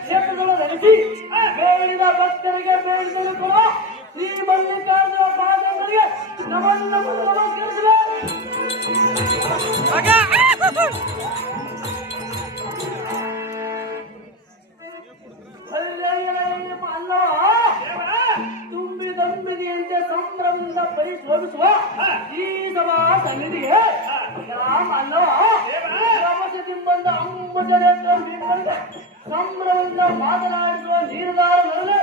ಕ್ಷೇತ್ರಗಳು ನಡೆಸಿ ಬೇಡಿದ ಭಕ್ತರಿಗೆ ಬೇಡಿದರು ಕೂಡ ಶ್ರೀ ಮಲ್ಲಿಕಾರ್ಜುನ ಪಾದಗಳಿಗೆ ನಮಸ್ಕರಿಸಿದೆ. ತುಂಬಿದಂಬಿಗೆಯಂತೆ ಸಂಭ್ರಮದಿಂದ ಪರಿಶೋಧಿಸುವ ಈ ಸಭಾ ಸನ್ನಿಧಿಗೆ ಪ್ರವಚದಿಂಬಂದ ಅಂಬುಜನೇತ್ರ ಸಂಭ್ರಮದಿಂದ ಮಾತನಾಡಿಸುವ ನಿರ್ಧಾರಗಳಲ್ಲಿ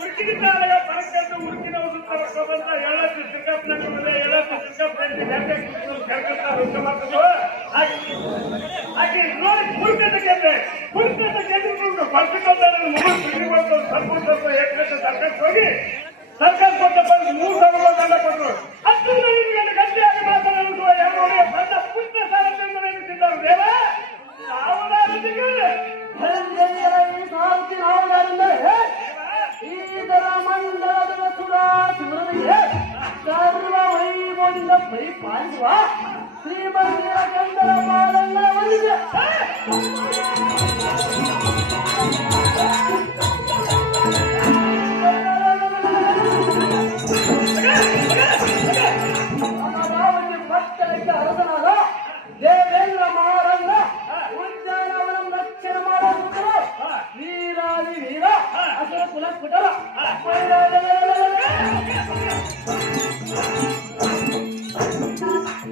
ಉರುಕಿನ ಪರಕನ್ನು ಉರುಕಿನ ಬಂದ ಹೇಳಕ್ಕೆ ಶ್ರೀಕಪ್ಪನಂತೆ ಹೇಳಕ್ಕೆ ಶ್ರೀಕಪ್ಪನಂತೆ ಹಾಗೆ ನೋಡಿ ಕುರುಕತೆ ಗೆದ್ದು ಪರ್ಸಿಕೊಂಡು ಸ್ವಲ್ಪ ಏಕತೆ ಸರ್ಕಾರ ಹೋಗಿ ಸರ್ಕಾರ ಕೊಟ್ಟ ಬಂದು 3,000 ದಂಡ ಕೊಟ್ಟರು. ಅಷ್ಟು ಗಟ್ಟಿಯಾಗಿ ಮಾತನಾಡುವ ಯಾರು ಬಂದ ಪುಟ್ಟ ಸಾರಥ್ಯವನ್ನು ನೇಮಿಸಿದ್ದಾರೆ. ದೇವ ಈತರ ಮಂಡಲದ ಸುರಾಸುರನಿಗೆ ಸರ್ವ ವೈಭವದಿಂದ ಪರಿಪಾಲಿಸುವ ಶ್ರೀಮಂದಿರ ಗಂಧರ ಪಾದಗಳ ಬಂದಿದೆ. ಭಕ್ತರಿಗೆ ಅರಸನಾದ ದೇವೇಂದ್ರ ಮಹಾರಾಜ ಉದ್ಯಾನವನ ರಕ್ಷಣೆ ಮಾಡುವ ವೀರಾದಿ ವೀರ ಅಸುರ ಕುಲ ಕುಟಲ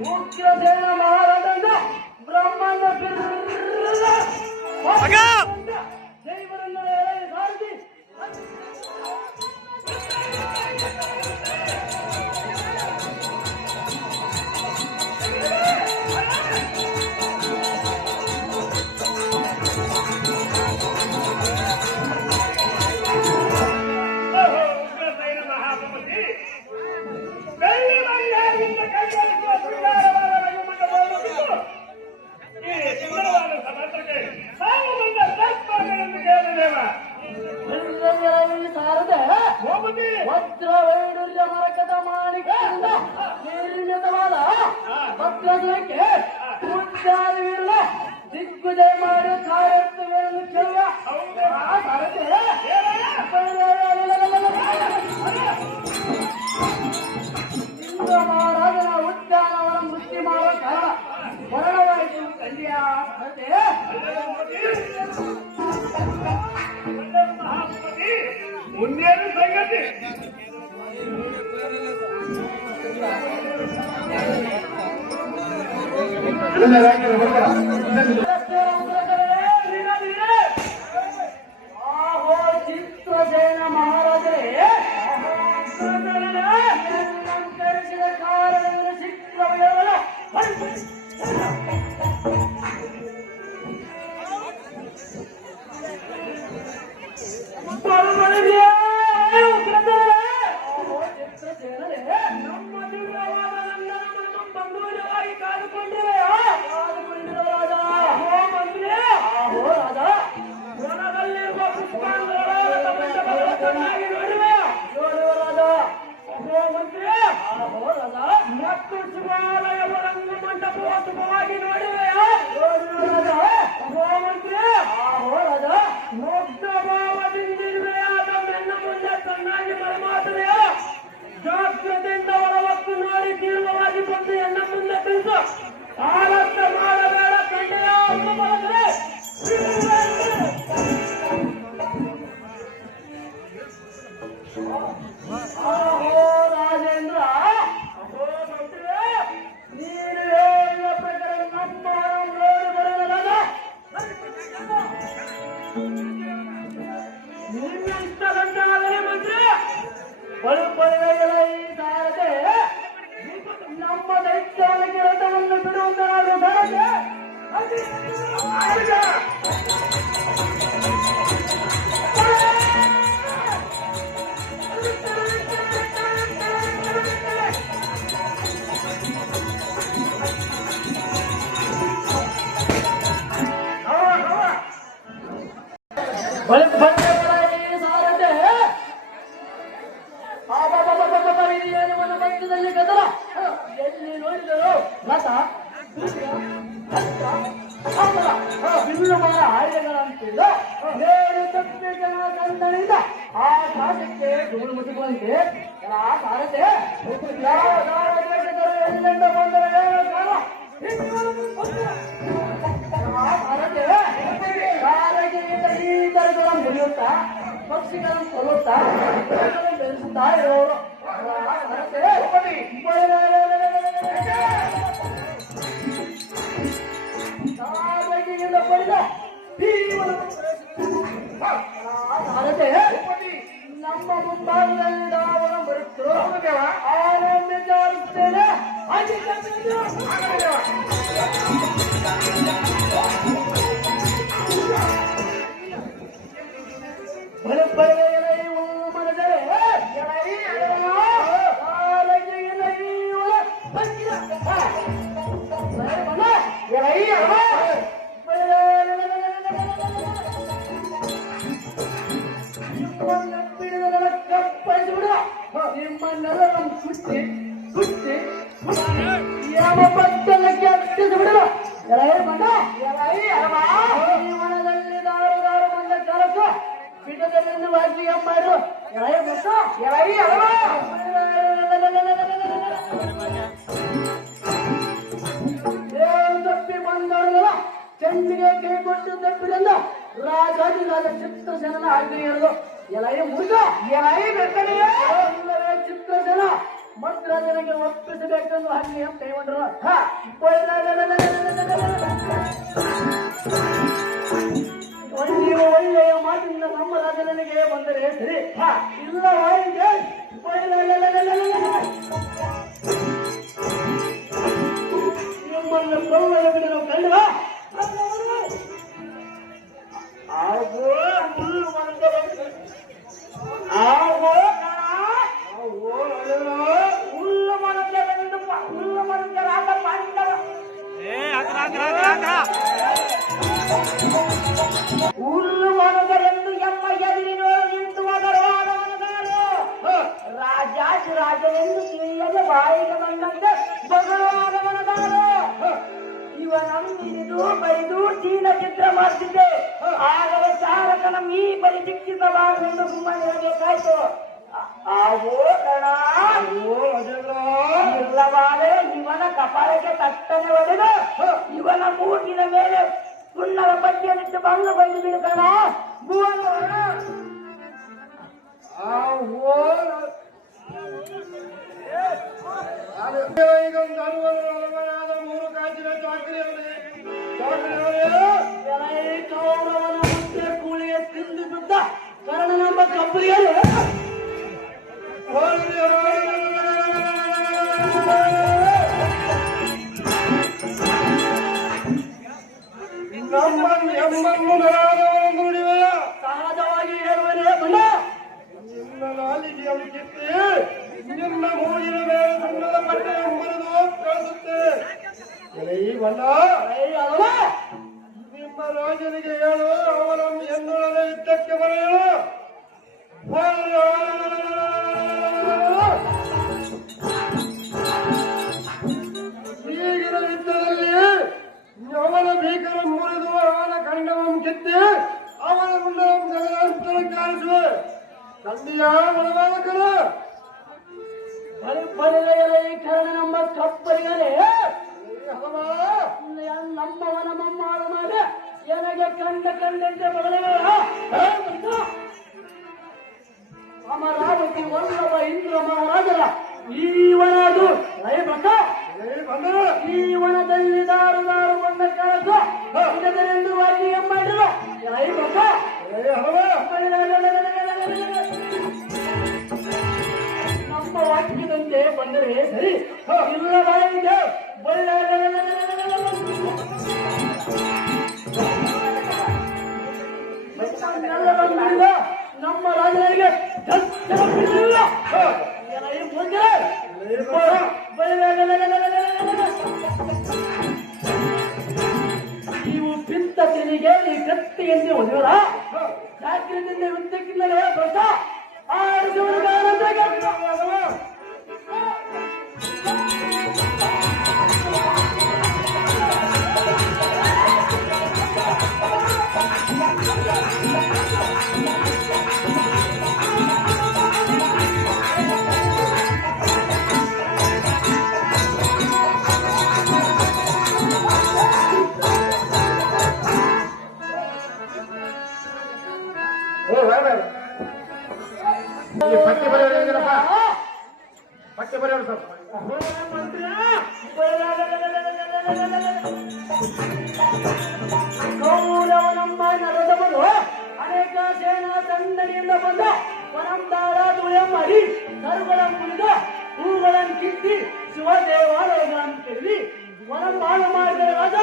ಉಗ್ರಸೇನ ಮಹಾರಾಜ ಬ್ರಹ್ಮಾಂಡ ದೈವರನ್ನು ಸಾರಿಸಿ ವಜ್ರವೈಡೂರ್ಯ ಮರಕದ ಮಾಣಿಕದಿಂದ ನಿರ್ಮಿತವಾದ ಭದ್ರಕ್ಕೆ ಉದ್ದಾರವಿಲ್ಲ ದಿಗ್ವಿಜಯ ಮಾಡಿ ಕಾಯತ್ವವನ್ನು ಚೆಲ್ಲ ಇಂದ್ರ ಮಹಾರಾಜನ ಉದ್ಯಾನವನ ಮೃತ್ಯು ಮಾಡುವ ಕಾರಣ ಮರಣವಾಯಿತು. ಕಲ್ಯಾಣ ಮುಂದೇನು ಸಂಗತಿ ಆಹೋ ಚಿತ್ರಸೇನ ಮಹಾರಾಜರೇ ಅಲಂಕರಿಸಿದ ಕಾರಣದಿಂದ ಚಿತ್ರವಯವಲ ನಮ್ಮ ದಿವ್ಯವಾದ ನನ್ನ ಬಂಧುವಾಗಿ ಕಾದುಕೊಂಡಿರುವೆಯಾ? ಕಾದುಕೊಂಡಿರುವ ರಾಜ ಬಂದ್ರೆ ಆಹೋ ರಾಜ ವನದಲ್ಲಿರುವ ಪುಷ್ಪಾಂಗಗಳಾಗಿ ನೋಡುವೆಯಾ? ನೋಡುವ ರಾಜ ಮಂತ್ರಿ ಮತ್ತು ಶಿವಾಲಯವು ರಂಗ ಮಂಟಪವಾಗಿ ನೋಡಿವೆಯ ಮಂತ್ರಿ ಮುಗ್ಧ ಭಾವದಿಂದಿರುವೆಯಾದ ನನ್ನ ಮುಂದೆ ಚೆನ್ನಾಗಿ ಬರಮಾಡುವೆಯ ಜಾಗ್ರತೆಯಿಂದ ಹೊರವತ್ತು ನೋಡಿ ತೀವ್ರವಾಗಿ ಬಂದು ಎನ್ನ ಮುಂದೆ ತಿಳಿಸು ಆಲಸ್ಯ ಮಾಡಬೇಡ ಕಂಡೆಯ ಅಂತ ಬರದ್ರೆ ರಾಜೇಂದ್ರ ಮಂತ್ರಿ ನೀನು ಹೇಳಿದ ಪ್ರಕಾರ ನಮ್ಮ ನೋಡಿ ಬರುವುದಲ್ಲ ನಿಮ್ಮ ಇಷ್ಟದಂತಾದರೆ ಮಂತ್ರಿ ಬಳುಪಡೆಗಳ ಈ ಸಾರದೆ ನಮ್ಮ ದೈತ್ಯಾನಿಗೆ ರಥವನ್ನು ಬಿಡುವುದರಾದ ಸಾರದೆ ಮಧ್ಯದಲ್ಲಿ ಗದಲ ಎಲ್ಲಿ ನೋಡಿದರು ರಥ ಬಿಲ್ಲು ಮರ ಆಯುಧಗಳಂತಿಲ್ಲ ಬೇರೆ ತಪ್ಪಿಗಳ ಕಂದನಿಂದ ಆ ಕಾಲಕ್ಕೆ ಧೂಳು ಮುಟ್ಟಿಕೊಂಡೆ ಆ ಸಾರತೆ ಯಾವ ದೇಶಗಳು ಎಲ್ಲಿಂದ ಬಂದರೆ ಈತರಗಳ ಮುರಿಯುತ್ತಾ ಪಕ್ಷಿಗಳನ್ನು ಕೊಲ್ಲುತ್ತಾ ಬೆಳೆಸುತ್ತಾ ಇರೋರು ಪಡೆದ ನಮ್ಮ ಮುಂಭಾಗದಲ್ಲಿ ನಾವು ಬರುತ್ತೋ ಆನಂದ ಜಾರುತ್ತೇನೆ ನಿಮ್ಮನ್ನೆಲ್ಲ ಸುತ್ತಿ ಸುತ್ತಿ ಯಾವ ಬಟ್ಟಲಕ್ಕೆ ಹತ್ತಿಸಿ ಬಿಡಲು ಮನದಲ್ಲಿ ದಾರು ದಾರು ಬಂದ ಕೆಲಸ ಬಿಡದಲ್ಲಿ ವಾದ್ಯ ಮಾಡು ತಪ್ಪಿ ಬಂದವರೆಲ್ಲ ಚೆಂಡಿಗೆ ಕೈ ಕೊಟ್ಟು ತಪ್ಪಿಡಲ್ಲ ರಾಜಾದಿರಾಜ ಚಿತ್ರಸೇನ ಆಜ್ಞೆಯರು ಮುರುಗ ಚಿತ್ರಸೇನ ಮದ್ರಾಜನಿಗೆ ಒಪ್ಪಿಸಬೇಕೆಂದು ಆಜ್ಞೆಯ ಕೈಗೊಂಡರು ನೀವು ಒಳ್ಳೆಯ ಮಾತಿನಿಂದ ನಮ್ಮ ರಾಜನಿಗೆ ಬಂದರೆ ಸರಿ ಇಲ್ಲ ನಿಮ್ಮನ್ನು ಕೊಲ್ಲದ ಬಿಡಲು ಕಂಡ ಹುಲ್ಲು ಮನುಷ್ಯರೆಂದು ಹುಲ್ಲು ಮನುಷ್ಯರಾದ ಪಾಂಡವ ಹುಲ್ಲು ಮನುಷ್ಯರೆಂದು ಎಮ್ಮ ಎದುರಿನೋರು ನಿಂತು ಮಗರವಾದವನಗಾರು ರಾಜಾದಿರಾಜನೆಂದು ತಿಳಿಯದೆ ಬಾಯಿಗೆ ಬಂದಂತೆ ಬಗರವಾದವನಗಾರು ಇವನಂದಿರಿದು ಬೈದು ಚೀನ ಚಿತ್ರ ಮಾಡ್ತಿದ್ದೆ ಆಗಲೇ ಚಾರಕನ ಈ ಬರಿ ಶಿಕ್ಷಿತವಾಗಲೆಂದು ಸುಮ್ಮನಿರಬೇಕಾಯ್ತು ಇಲ್ಲವಾದರೆ ಇವನ ಕಪಾಳಕ್ಕೆ ತಟ್ಟನೆ ಹೊಡೆದು ಇವನ ಮೂಗಿನ ಮೇಲೆ ಸುಣ್ಣದ ಪಟ್ಟಿಯನ್ನಿಟ್ಟು ಭಂಗ ಬೈದು ಬಿಡುತ್ತಾನ ಭುವನ ಮೂರು ಕಾಚಿನ ಕೌರವನ ಮುಖ್ಯ ಕೂಳಿಯ ತಿಂದು ಬಿದ್ದ ಕರ್ಣನೆಂಬ ಕಬ್ಬರಿಯಲ್ಲಿ ನಮ್ಮನ್ನು ನುಡಿವೆಯ ಸಹಜವಾಗಿ ಹೇಳುವನೇ ಬಣ್ಣ ನಿನ್ನ ನಾಲಿಗೆಯಲ್ಲಿ ಕಿತ್ತಿ ನಿನ್ನ ಮೂಗಿನ ಮೇಲೆ ಸುಣ್ಣದ ಪಟ್ಟೆ ಎಂಬುದು ಕಳಿಸುತ್ತೆ ಈ ಬಣ್ಣ ನಿಮ್ಮ ರಾಜನಿಗೆ ಹೇಳು ಅವನ ಎನ್ನುಳಲೆ ಯುದ್ಧಕ್ಕೆ ಬರೆಯಲು ಕರ್ಣ ನಮ್ಮ ಕಪ್ಪರಿಗರೇ ನಮ್ಮವನ ಮಮ್ಮಾಳು ಮಾಡಿ ನನಗೆ ಕಂಡಂತೆ ಮಗಳೇಳ ಅಮರಾವತಿ ವಲ್ಲಭ ಇಂದ್ರ ಮಹಾರಾಜರ ಈವನದು ಈವನದಲ್ಲಿ ದಾರುದಾರುಗೊಂಡ ಕಳಸು ಇದರೆಂದು ವಾಕ್ಯ ಮಾಡಿರು ನಮ್ಮ ವಾಕ್ಯದಂತೆ ಬಂದರೆ ಸರಿ ಇಲ್ಲವಾಗಿದೆ ನಮ್ಮ ರಾಜನಿಗೆ ನೀವು ಪಿತ್ತ ತೆರಿಗೆ ಈ ಕತ್ತಿಗೆಂದು ಹೊಡೆಯರ ಜಾಗ್ರತೆಯಿಂದ ಉದ್ದಕ್ಕಿಲ್ಲವೇ ಪ್ರಸ ಪಟ್ಟಿ ಬರೆಯೋರೇನಪ್ಪ ಪಟ್ಟಿ ಬರೆಯೋರು ಸರ್ ಗೌರವನಮ್ಮ ನರದವರು ಅನೇಕ ಸೇನಾ ತಂಡಗಳಿಂದ ಬಂದ ವನಂದಾಳ ತುಳಿಯ ಮಾಡಿ ಸರ್ವಗಳನ್ನು ಮುರಿದು ಹೂಗಳನ್ನು ಕಿತ್ತಿ ಶಿವ ದೇವಾಲಯಗಳನ್ನು ಕೆಡವಿ ವನ ಮಾಡು ಮಾಡಿದ ರಾಜ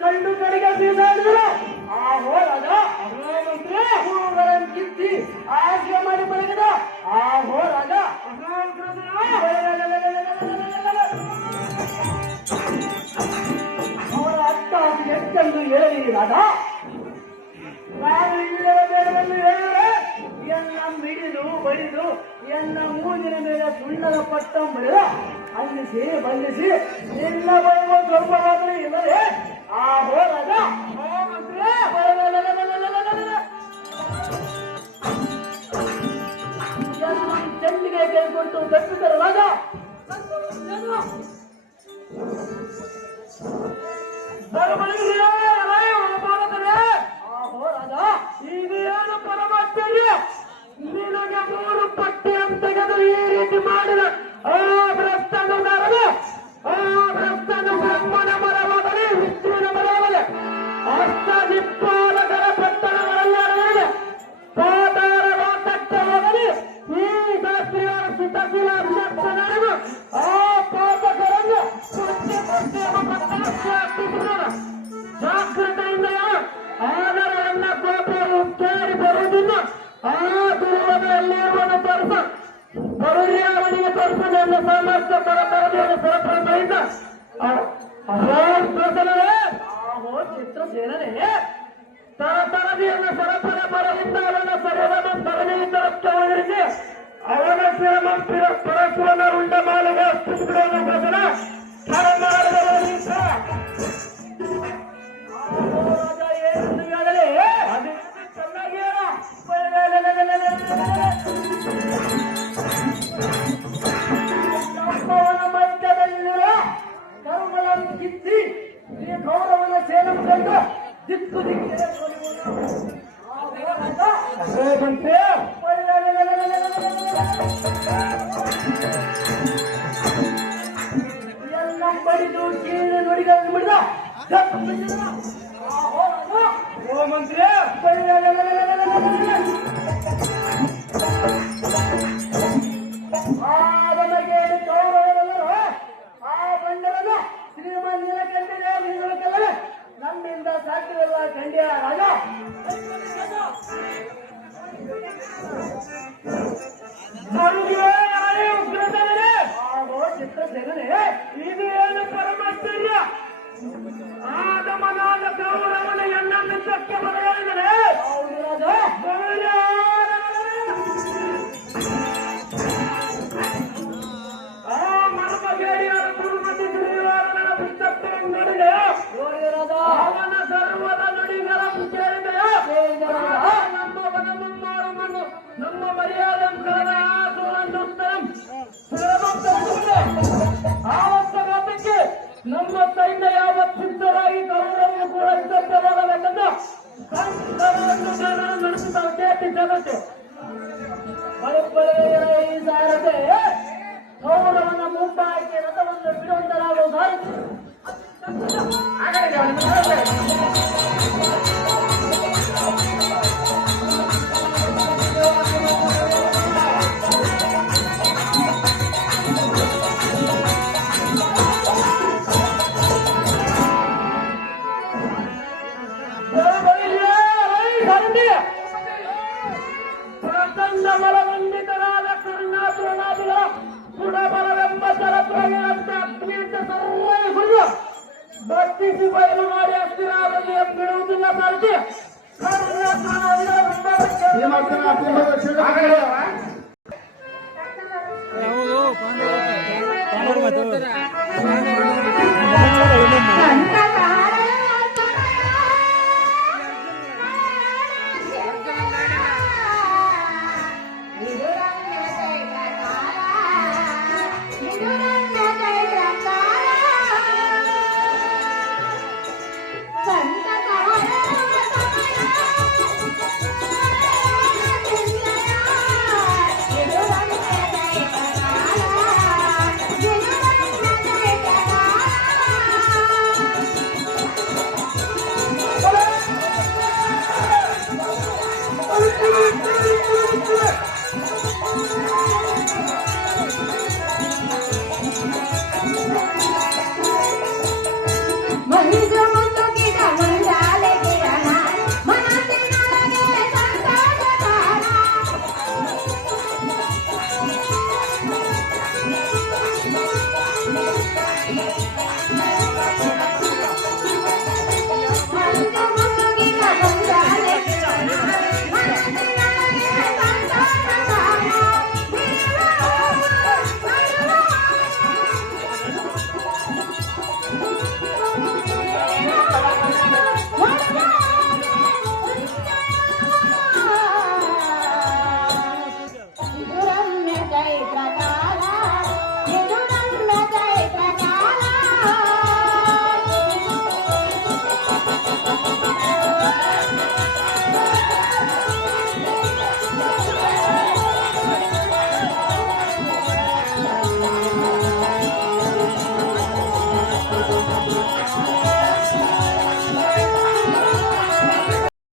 ಕಂಡು ಕಡೆಗೆ ಬೀಸಾಡಿದ್ರು ಆ ಹೋರಾಗ ಹೂಗಳನ್ನು ಕಿತ್ತಿ ಆಶೆ ಮಾಡಿ ಬರಗದ ಆ ಹೋರಾಗ ಅವರ ಅತ್ತ ಎಷ್ಟೆಂದು ಹೇಳಿದಾಗ ನಾನು ಇಲ್ಲವೆಂದು ಹೇಳಿದರೆ ಎನ್ನ ಮಿಡಿದು ಬಡಿದು ಎನ್ನ ಮೂಗಿನ ಮೇಲೆ ಸುಣ್ಣದ ಪಟ್ಟ ಬಡಿದ ಅಂದಿಸಿ ಬಂಧಿಸಿ ನಿನ್ನ ಬರುವ ಸ್ವಲ್ಪವಾದರೂ ಇಲ್ಲದೆ ಆ ಹೋರಾಗ ಚೆಂಡಿಗೆ ಕೈಗೊಟ್ಟು ತಪ್ಪಿದರು ರಾಜ ಆ ಹೋರಾಗ ಈಗ ಏನು ಪರಮಾಚಾರ್ಯ ನಿನಗೆ 3 ಪಟ್ಟಿಯನ್ನು ತೆಗೆದು ಈ ರೀತಿ ಮಾಡಿದ ಭ್ರಷ್ಟನು ನರಗ ಭ್ರಷ್ಟನು ಬ್ರಹ್ಮನ ಮರವಾಗಲಿ ವಿಷ್ಣುವಿನ ಮರವಾಗಲಿ ಅಷ್ಟದಿಪ್ಪಾಲಕರ ಪಟ್ಟಣಗಳಲ್ಲೇ ಪಾದಾರ ಲೋಕಕ್ಕೆ ಈ ಶಾಸ್ತ್ರಿಯವರ ಸುತಶೀಲ ಅಧ್ಯಕ್ಷನರಿಗೂ ಆ ಪಾಪಕರನ್ನು ಜಾಗೃತೆಯಿಂದ ಆದರವನ್ನ ಕೋಪರು ಕೇಳಿ ಬರುವುದಿಲ್ಲ ಆ ದುರ್ವದಲ್ಲಿರುವನು ತೋರಿಸ ಬರುರಿ ಅವನಿಗೆ ತೋರಿಸಲು ಎಲ್ಲ ಸಾಮರ್ಥ್ಯ ಪರಪರದಿಯನ್ನು ಸರಪರದಿಂದ ಚಿತ್ರಸೇನೇ ತರತರದಿಯನ್ನು ಸರಪರ ಪರದಿಂದ ಅವನ ಸರಳದ ಪರಮೇತರಕ್ಕೆ ಒದಗಿಸಿ ಅವನ ಶ್ರಮ ಪರಸ್ಪರನ ಉಂಡ ಮಾಲಗ ಅಸ್ತಿತ್ವವನ್ನು ಬದಲ ಪರಮಾರ್ಗವನಿಂದ ಏನು ಹೇಳಲಿ ಅದು ಚೆನ್ನಾಗಿ ನಮ್ಮವನ ಮಧ್ಯದಲ್ಲಿರುವ ಕರುಗಳನ್ನು ಕಿತ್ತಿ ಈ ಗೌರವನ ಸೇನೆ ಕಂಡು ದಿಕ್ಕು ದಿಕ್ಕಿನ ಎಲ್ಲ ಬಡಿದು ಕೀಳು ನುಡಿಗಳನ್ನು ಬಿಡಿದ ನಮ್ಮ ಮರ್ಯಾದಂಕರಣ ಆವತ್ತಕ್ಕೆ ನಮ್ಮ ಸೈನ್ಯ ಯಾವತ್ ಸಿದ್ಧರಾಗಿ ಕೌರವರು ಕೂಡ ಸಿದ್ಧವಾಗಬೇಕೆಂದು ನಡೆಸುತ್ತಾ ಜಗತ್ತು ಈ ಸಾರದೆ ಕೌರವನ ಮುಂಬಾಯಿಗೆ ರಥವನ್ನು ಬಿಡುವಂತರಾಗುವ ಸಾರಥಿ ಪ್ರಚಂಡ ಬಲವಂದಿತರಾದ ಕರ್ಣಾಟುನಾದಿಗಳ ಗುಣಬಲವೆಂಬ ಸರಪಳಿಗೆ ಅತ್ಯಂತ ಸರ್ವೈಗಳು ಭಕ್ತಿಸಿ ಬಯಲು ಮಾಡಿ ಅಸ್ಥಿರಾದಲ್ಲಿ ಬಿಡುವುದಿಲ್ಲ ಸಾರಥಿ ಹೌದು